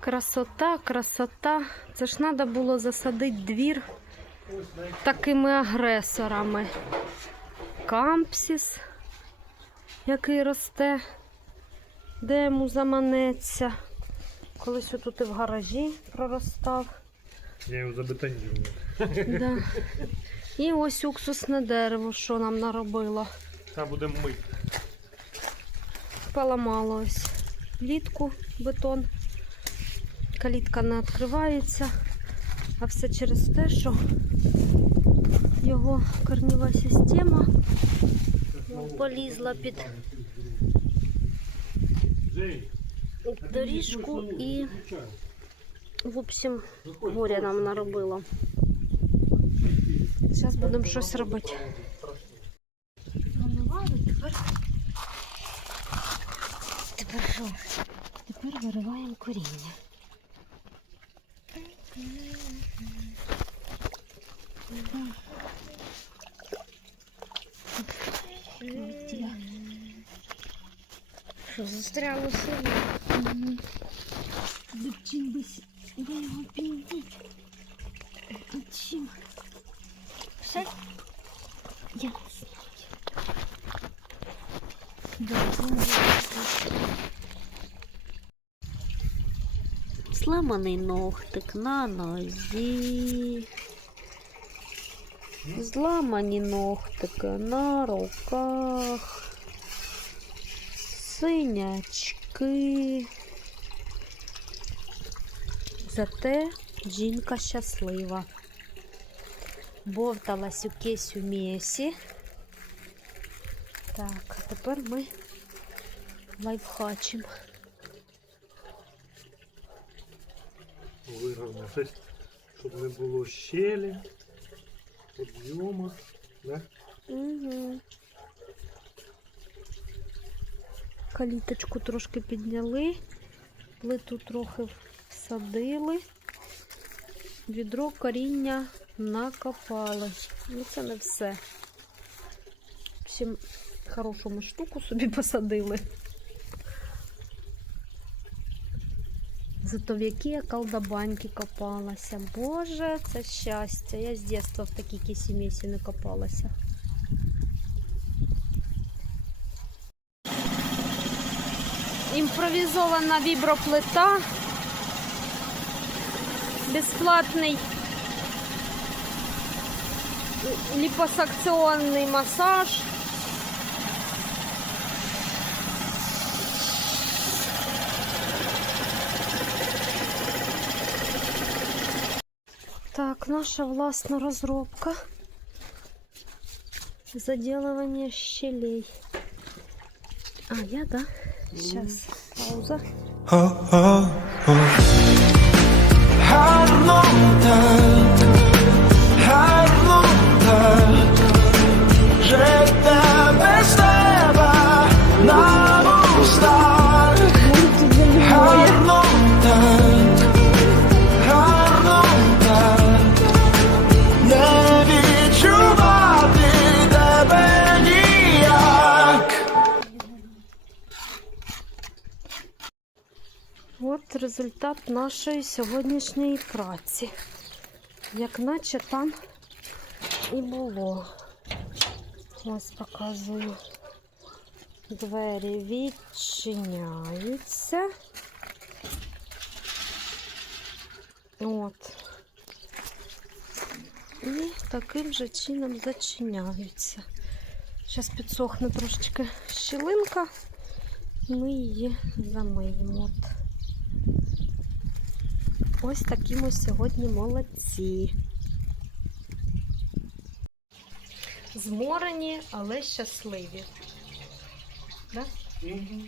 Красота, красота. Це ж треба було засадити двір такими агресорами. Кампсіс, який росте, де йому заманеться. Колись отут і в гаражі проростав. Я його забетонірую. Да. І ось уксусне дерево, що нам наробило. Та будемо мити. Поламало ось плітку, бетон. Калітка не відкривається, а все через те, що його корнева система полізла під доріжку і, в общем, горя нам наробило. Зараз будемо щось робити. Тепер, тепер? Тепер вириваємо коріння. Що, застряло сильно? Да чим би с- би його піндіть? Чим? Все? Я не знаю. Да, ну, Зламаний ногтик на нозі. Зламані ногтики на руках. Синячки. Зате жінка щаслива. Бовталась у кесю месі. Так, а тепер ми лайфхачимо. Виграно щоб не було щелі, підйома. Да? Угу. Каліточку трошки підняли, плиту трохи всадили, відро коріння накопали. Ну це не все. Всім хорошу ми штуку собі посадили. Зато в які я колдобаньки копалася. Боже, це щастя. Я з дитинства в такій кисі-місі не копалася. Імпровізована віброплита. Безплатний ліпосакціонний масаж. Так, наша власна розробка. Заделывание щелей. А, я, да? Сейчас. Пауза. Результат нашої сьогоднішньої праці. Як наче там і було. Ось показую. Двері відчиняються. От. І таким же чином зачиняються. Зараз підсохне трошечки щілинка. Ми її замиємо. Ось такі ми сьогодні молодці. Зморені, але щасливі. Да? Угу.